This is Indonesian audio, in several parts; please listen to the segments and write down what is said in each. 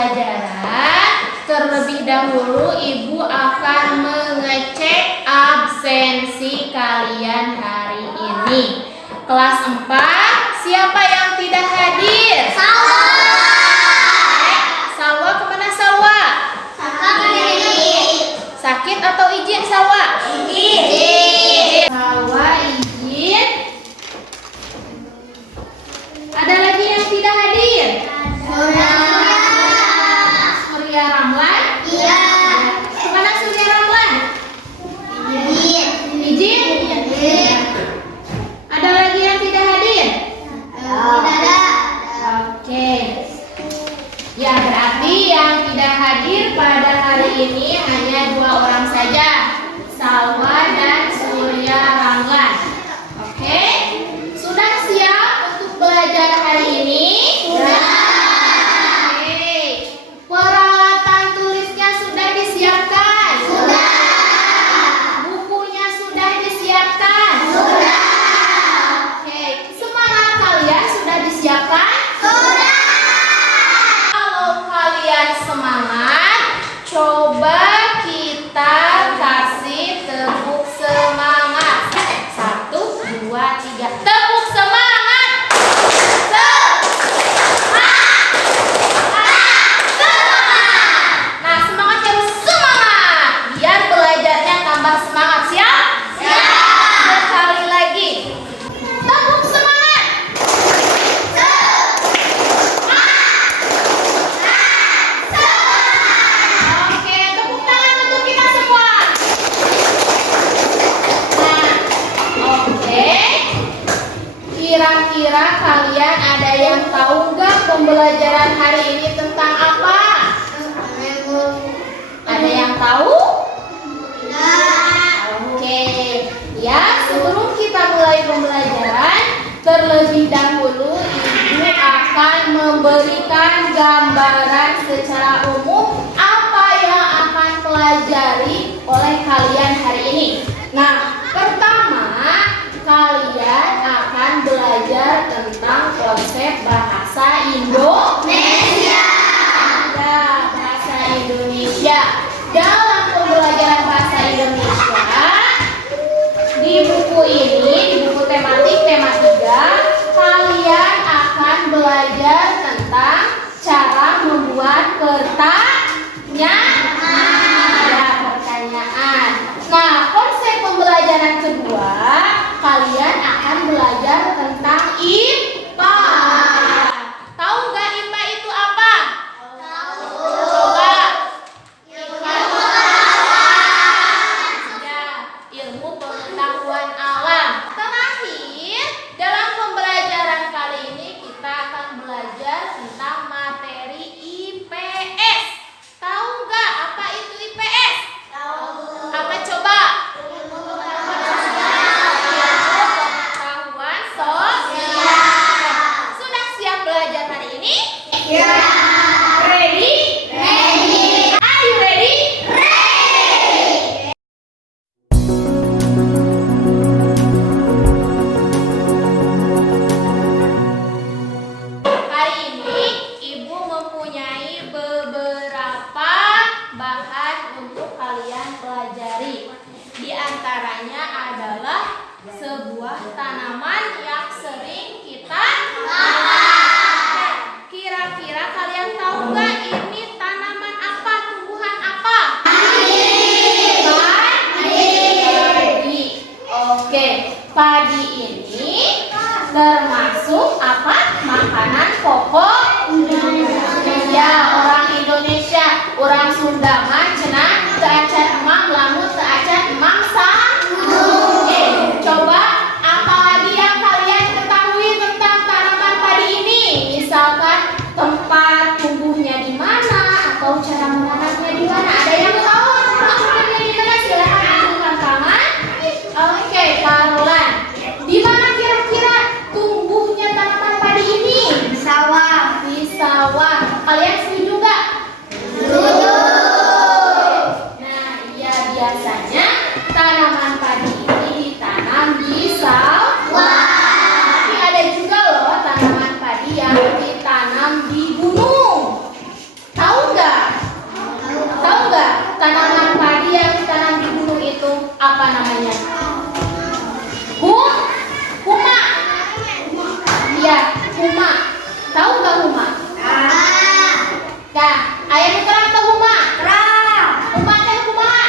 pembelajaran, terlebih dahulu Ibu akan mengecek absensi kalian hari ini. Kelas 4, siapa yang tidak hadir? Salwa. Salwa kemana Salwa? Sakit atau izin Salwa? Izin. Salwa izin. Ada lagi yang tidak hadir? Surya Ramlan? Iya. Kemana Surya Ramlan? Izin. Izin? Ada lagi yang tidak hadir? Tidak ada. Oke. Ya, berarti yang tidak hadir pada hari ini hanya 2 orang saja, Salwa dan Surya Ramlan. Oke? Sudah siap untuk belajar hari ini? Sudah. Oke. Peralatan tulisnya sudah disiapkan? Sudah. Bukunya sudah disiapkan? Sudah. Oke. Semangat kalian sudah disiapkan? Sudah. Kalau kalian semangat, coba kita kasih tepuk semangat. 1, 2, 3. Tepuk semangat. Nah, semangat harus semangat. Biar belajarnya tambah semangat. Siap? Siap. Sekali lagi. Tepuk semangat. Oke, tepuk tangan untuk kita semua. Nah, oke. Kira-kira kalian ada yang tahu nggak pembelajaran hari ini tentang apa? Ada yang tahu? Oke. Ya, sebelum kita mulai pembelajaran, terlebih dahulu Ibu akan memberikan gambaran secara umum apa yang akan pelajari oleh kalian hari ini. Nah, pertama kalian akan belajar tentang konsep bahasa Indonesia. Ya, bahasa Indonesia. Dalam pembelajaran bahasa Indonesia, di buku ini, di buku tematik tema 3, kalian akan belajar tentang cara membuat pertanyaan. Nah, konsep pembelajaran kedua, kalian akan belajar tentang IPA. Tahu nggak IPA itu apa? Coba. Ya, ilmu pengetahuan alam. Terakhir, dalam pembelajaran kali ini kita akan belajar tentang materi IPS. Tahu nggak apa itu IPS? Apa coba? Pengetahuan sosial. Sudah siap belajar hari ini? Ya. Ready? Ready. Are you ready? Hari ini Ibu mempunyai beberapa bahan untuk kalian pelajari. Di antaranya adalah sebuah tanaman yang sering kita makan. Kira-kira kalian tahu nggak ini tanaman apa? Tumbuhan apa? Padi. Oke, padi ini termasuk apa? Makanan pokok ya, orang Indonesia, orang Sunda mah cenah teu acan emang lamun teu acan emang Oke, coba apa lagi yang kalian ketahui tentang tanaman padi ini? Misalkan tempat tumbuhnya di mana atau cara menanamnya di mana? Ada yang tahu tempat tumbuhnya di mana? Silakan angkat tangan. Oke, Karolan. Di mana kira-kira tumbuhnya tanaman padi ini? Sawah. Di sawah. Kalian setuju nggak? Setuju. Nah, ayam terang atau huma? Terang. Huma teh kumaha?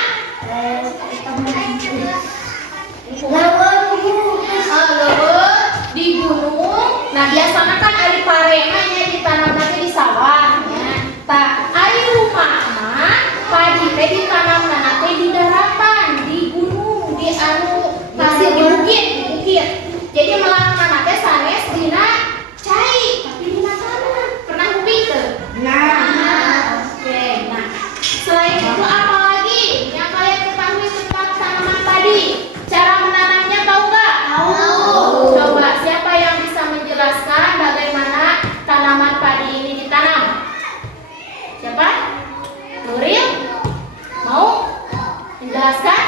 Leuweung di gunung. Nah, biasanya kan ari parena nya ditanam nanti di sawah nya. Tah, ari rumah mah padi teh ditanam nanti di daratan, di gunung, di anu pasir di bukit, di bukit. Jadi melangan teh sanes dina cai, tapi dina tanah. Pernah kuping teu? Oke. Nah, selain itu apa lagi yang kalian ketahui tentang tanaman padi? Cara menanamnya tahu nggak? Tahu. Coba siapa yang bisa menjelaskan bagaimana tanaman padi ini ditanam? Siapa? Nuril? Mau menjelaskan?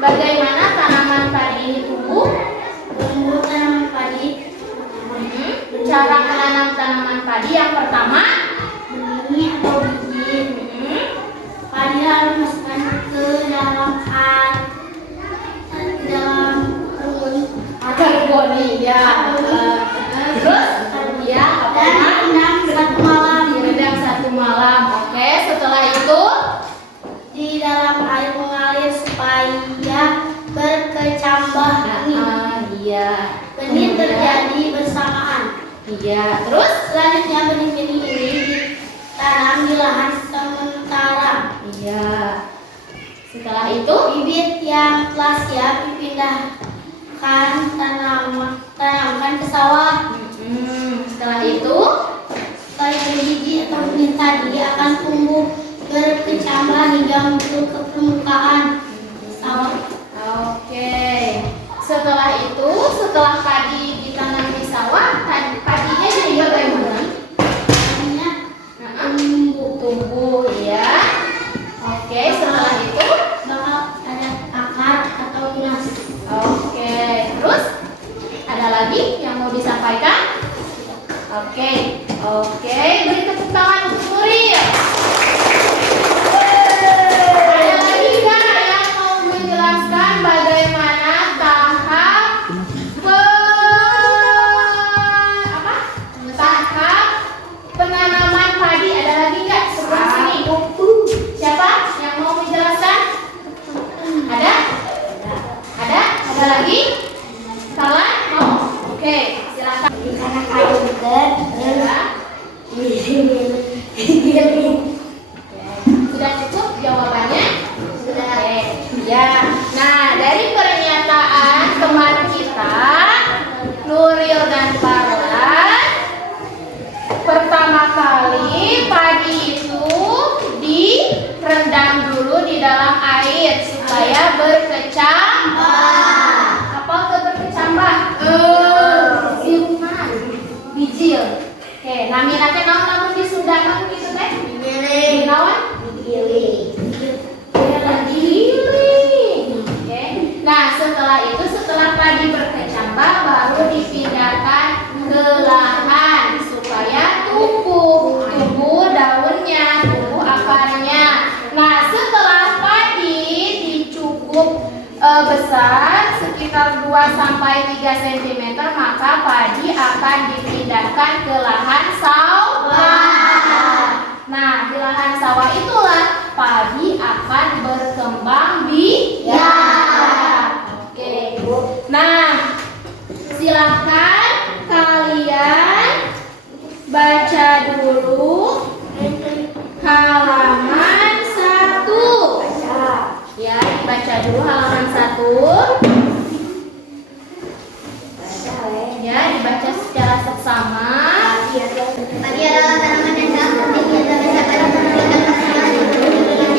Bagaimana tanaman padi ini tumbuh? Tumbuh tanaman padi. Cara menanam tanaman padi yang pertama, Benih atau biji. Padi harus masukkan ke dalam karbon ya. Terus ya, dan rendam 1 malam. direndam 1 malam. Oke, setelah itu Di dalam air mengalir supaya berkecambah benih. iya. Benih terjadi bersamaan. Iya, terus Selanjutnya benih-benih ini ditanam di lahan sementara. iya. Setelah itu Bibit yang telah siap dipindahkan tanamkan ke sawah. setelah itu Biji atau benih tadi akan tumbuh berkecambah hingga muncul ke permukaan sawah. oke. Setelah padi ditanam di sawah, padinya jadi bagaimana? Tadinya Tumbuh ya. Oke, setelah itu bakal ada akar atau tunas. oke. Terus ada lagi yang mau disampaikan? Oke. Beri tepuk tangan untuk Nuril. Ada lagi nggak yang mau menjelaskan bagaimana tahap penanaman padi? Ada lagi nggak sebelum sini? Siapa yang mau menjelaskan? Ada? Ada lagi? Kalian mau? Oke, silakan. Karena kayu besar, Sudah cukup jawabannya? Sudah. Ya. Nah, dari pernyataan teman kita Nuril dan Farlan, pertama kali padi itu direndam dulu di dalam air supaya berkecambah. Apa ke berkecambah? Siuman, bijil. Oke, namina teh naon lamun di Sunda mah kitu teh? Naon? Giling. Oke. Nah, setelah padi berkecambah baru dipindahkan ke lahan supaya tumbuh daunnya, tumbuh akarnya. Nah, setelah padi dicukup besar sekitar 2-3 cm, maka padi akan dipindahkan ke lahan sawah. Nah, di lahan sawah itulah padi akan berkembang biak. Oke. Nah, silakan kalian baca dulu halaman 1. Ya, dibaca dulu halaman 1. Ya, dibaca secara seksama. Padi adalah tanaman yang sangat penting yang dapat disampaikan pendidikan nasional ini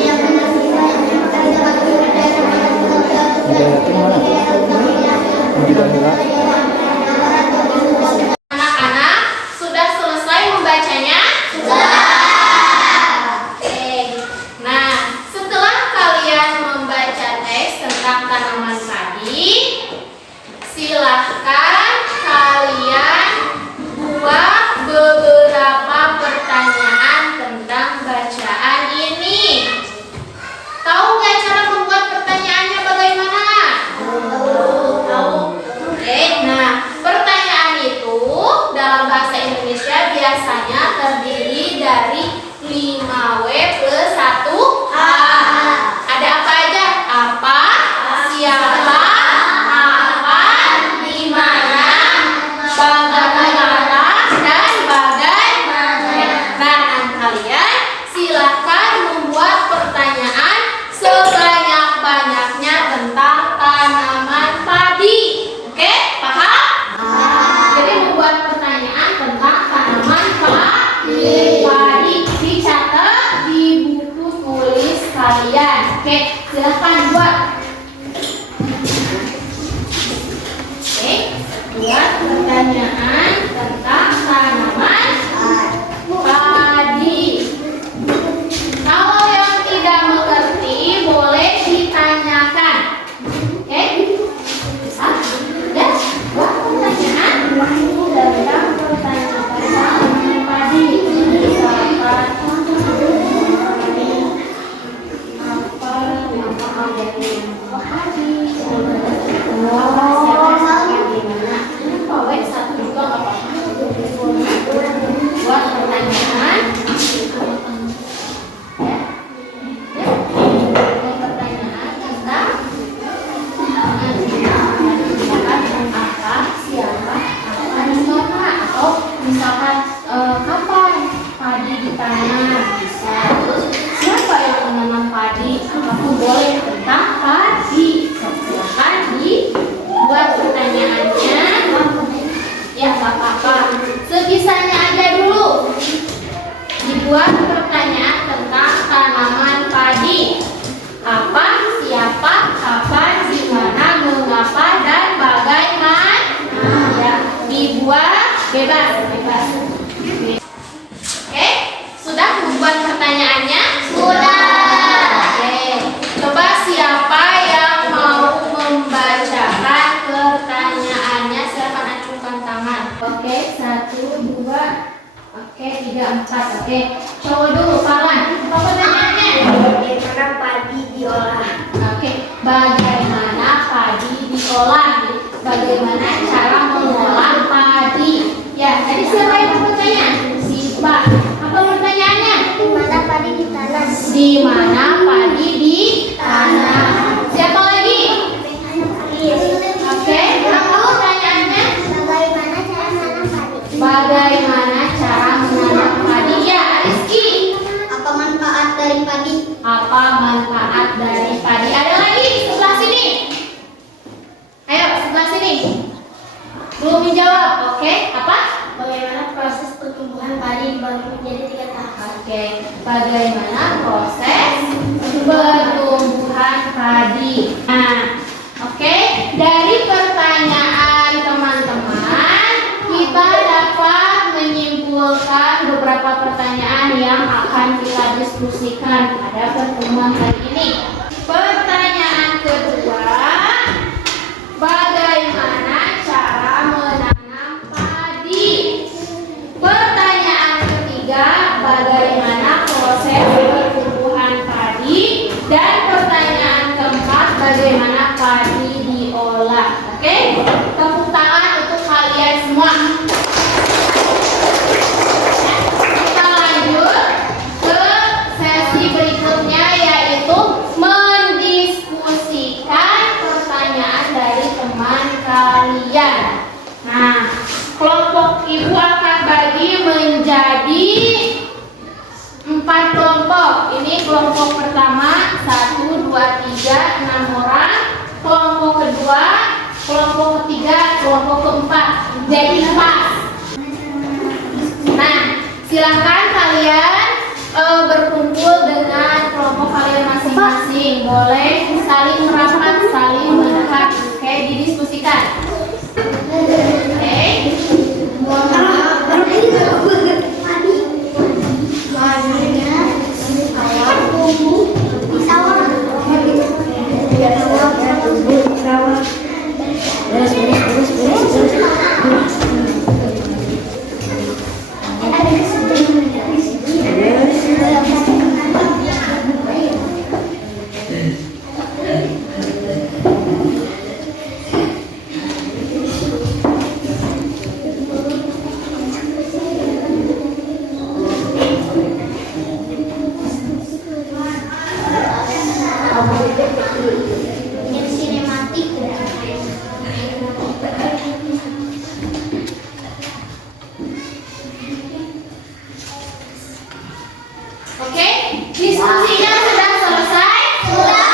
yang benar tadi dapat Anak-anak sudah selesai membacanya? Sudah. Oke. Nah, setelah kalian membaca teks tentang tanaman padi, silahkan kalian buat beberapa pertanyaan tentang bacaan ini. Tahu nggak cara membuat pertanyaannya bagaimana? Tahu. Oke, nah pertanyaan itu dalam bahasa Indonesia biasanya terdiri dari 5W plus 1H. Ada apa aja? Apa, siapa, kapan, di mana, bagaimana, dan bagaimana. Nah, kalian silakan membuat pertanyaan sebanyak-banyaknya tentang tanaman padi. Oke, paham? Jadi membuat pertanyaan tentang tanaman padi dicatat di buku tulis kalian. Oke, silakan buat. Oke, buat pertanyaan tentang tanaman padi. Kalau yang tidak mengerti boleh ditanyakan. Oke? Ya, buat pertanyaan tentang tanaman padi. Misalkan apa buat pertanyaan tentang apa, siapa, kapan, di mana, atau misalkan kapan padi ditanam, bisa. Terus siapa yang menanam padi, apapun boleh tentang padi. Silakan dibuat pertanyaannya. Ya, nggak apa-apa. Sebisanya aja dulu. Dibuat pertanyaan tentang tanaman padi. Apa, siapa, kapan, di mana, mengapa, dan bagaimana. Ya, dibuat bebas. Oke, sudah membuat pertanyaannya? Sudah. Oke, coba siapa yang mau membacakan pertanyaannya? Silakan acungkan tangan. Oke, 1, 2, oke, 3, 4. Oke, coba dulu Farlan. Apa pertanyaannya? Bagaimana padi diolah? Oke, bagaimana padi diolah? Bagaimana cara mengolah padi? Ya, tadi siapa yang bertanya? Si Mbak. Apa pertanyaannya? Di mana padi ditanam? Di mana padi ditanam? Siapa lagi? Oke, apa pertanyaannya? Bagaimana cara menanam padi? Bagaimana cara menanam padi? Ya, Rizky. Apa manfaat dari padi? Apa manfaat dari padi? Ada lagi sebelah sini. Ayo sebelah sini. Belum menjawab. Oke, apa? Bagaimana proses pertumbuhan padi dibagi menjadi 3 tahap? Oke, bagaimana proses pertumbuhan padi? Nah, oke, dari pertanyaan teman-teman kita dapat menyimpulkan beberapa pertanyaan yang akan kita diskusikan pada pertemuan kali ini. Pertanyaan kedua, bagaimana cara menanam padi? Pertanyaan ketiga, bagaimana proses pertumbuhan padi? Dan pertanyaan keempat, bagaimana padi diolah? Oke, tepuk tangan untuk kalian semua. Kita lanjut ke sesi berikutnya, yaitu mendiskusikan pertanyaan dari teman kalian. Nah, kelompok ibu akan bagi menjadi 4 kelompok. Ini kelompok pertama 1, 2, 3, 6 orang. Kelompok kedua, kelompok ketiga, kelompok keempat. Jadi 4. Nah, silakan kalian berkumpul dengan kelompok kalian masing-masing. Boleh saling merapat, saling mendekat. Oke, didiskusikan. Oke. Oke, diskusinya sudah selesai? Sudah.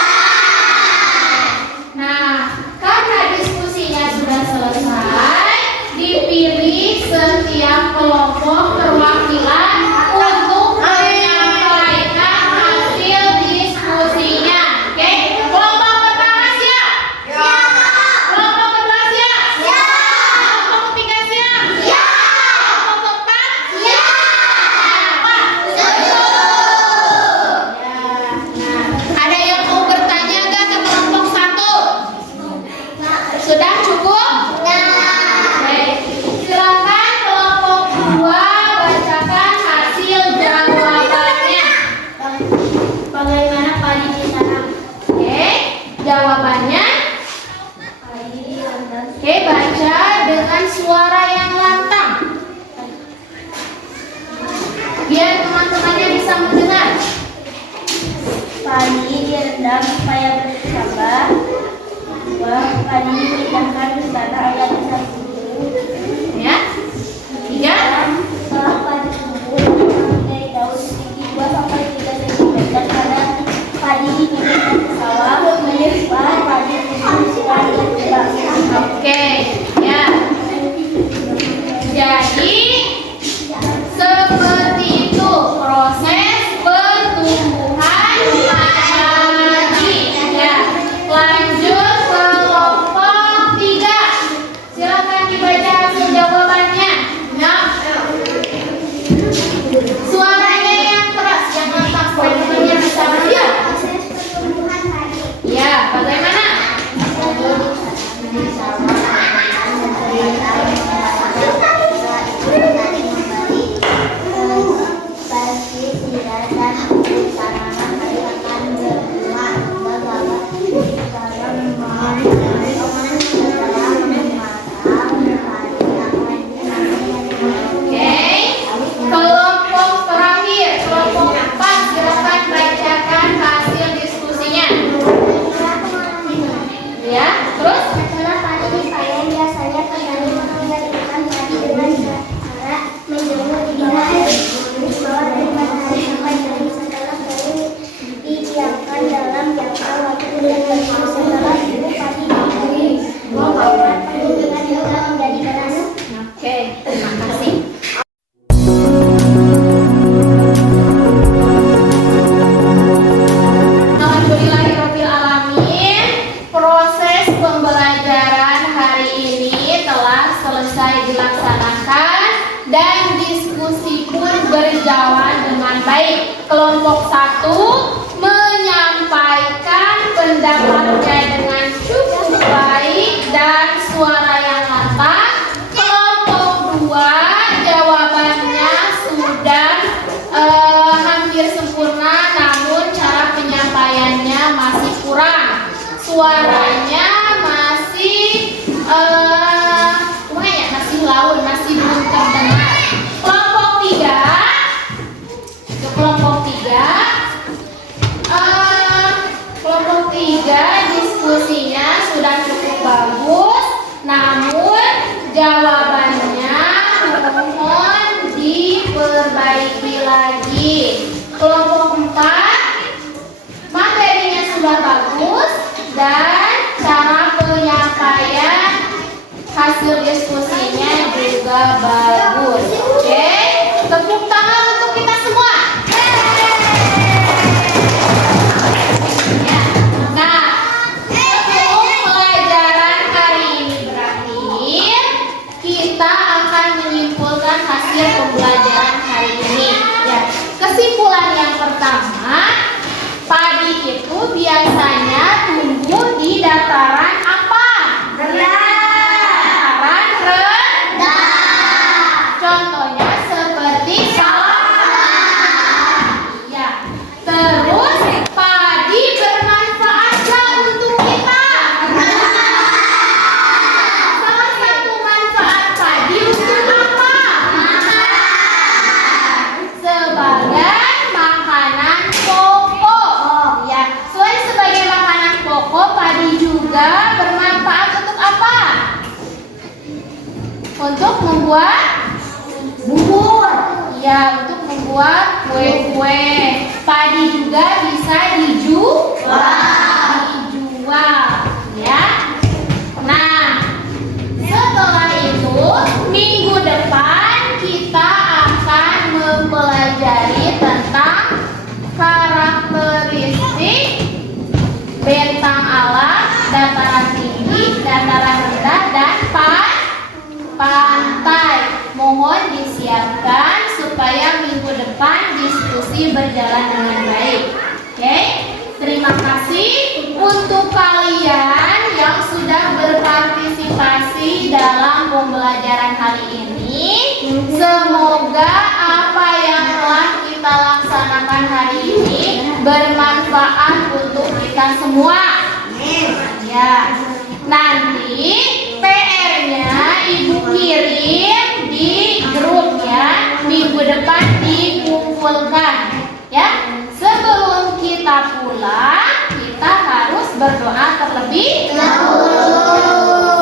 Nah, karena diskusinya sudah selesai, dipilih setiap kelompok perwakilan untuk menyampaikan hasil diskusinya. Oke, kelompok pertama siap? Siap. Kelompok kedua siap? Siap. Kelompok ketiga siap? Siap. Kelompok keempat? Siap. Apa? Nah, ada yang mau bertanya nggak ke kelompok satu? Sudah cukup? Baik. Silakan kelompok dua bacakan hasil jawabannya. Bagaimana padi ditanam? Oke, jawabannya. Oke, baca dengan suara yang lantang. Biar teman-temannya bisa mendengar. Padi direndam supaya bercambah. Padi dipindahkan ke tanah agar bisa tumbuh. Ya. Tiga. Setelah padi tumbuh, memakai daun tinggi 2 sampai 3 cm. Karena padi dipindahkan ke sawah, menyebabkan padi tumbuh dan tidak. Oke, ya. Jadi seperti itu proses pertumbuhan padi. Ya. Lanjut kelompok 3. Silakan dibaca hasil jawabannya. Nah, suaranya yang keras, yang lantang supaya temannya bisa mendengar. Ya, bagaimana? Oke, kelompok terakhir, kelompok 4, silakan bacakan hasil diskusinya. Ya, terus? Setelah padi dipanen, biasanya petani mengendalikan padi dengan cara menjemur di bawah air. Di bawah dari matahari sampai kering. Setelah kering, didiamkan dalam jangka waktu 2 minggu. Setelah itu padi digiling. Membuat perhitungan juga menjadi beras. Oke, terima kasih. Alhamdulillahirrabbilalamin. Proses pembelajaran hari ini telah selesai dilaksanakan dan diskusi pun berjalan dengan baik. Kelompok 1 menyampaikan pendapatnya dengan cukup baik dan suara yang lantang. Kelompok 2 jawabannya sudah hampir sempurna, namun cara penyampaiannya masih kurang. Suaranya masih masih laun, masih belum terdengar. Kelompok 3, ke kelompok 3, kelompok 3 diskusinya sudah cukup bagus, namun jawabannya mohon diperbaiki lagi. Kelompok 4 materinya sudah bagus dan cara penyampaian hasil diskusinya juga bagus. Oke, tepuk tangan untuk kita semua. Ya. Nah, sebelum pelajaran hari ini berakhir, kita akan menyimpulkan hasil pembelajaran hari ini. Ya, kesimpulan yang pertama, padi itu biasanya tumbuh di dataran apa? Rendah. Dataran rendah. Contohnya seperti sawah. Ya. Terus padi bermanfaat nggak untuk kita? Salah satu manfaat padi untuk apa? Sebagai makanan pokok. Ya, selain sebagai makanan pokok, padi juga bermanfaat untuk apa? Untuk membuat bubur. Ya, untuk membuat membuat kue-kue. Padi juga bisa dijual, ya. Nah, setelah itu minggu depan kita akan mempelajari tentang karakteristik bentang alam, dataran tinggi, dataran rendah, dan pantai. Mohon disiapkan supaya minggu depan diskusi berjalan dengan baik. Oke, terima kasih untuk kalian yang sudah berpartisipasi dalam pembelajaran hari ini. Semoga apa yang telah kita laksanakan hari ini bermanfaat untuk kita semua. Ya, nanti PR-nya Ibu kirim di grup ya. Minggu depan dikumpulkan ya. Sebelum kita pulang, kita harus berdoa terlebih dahulu.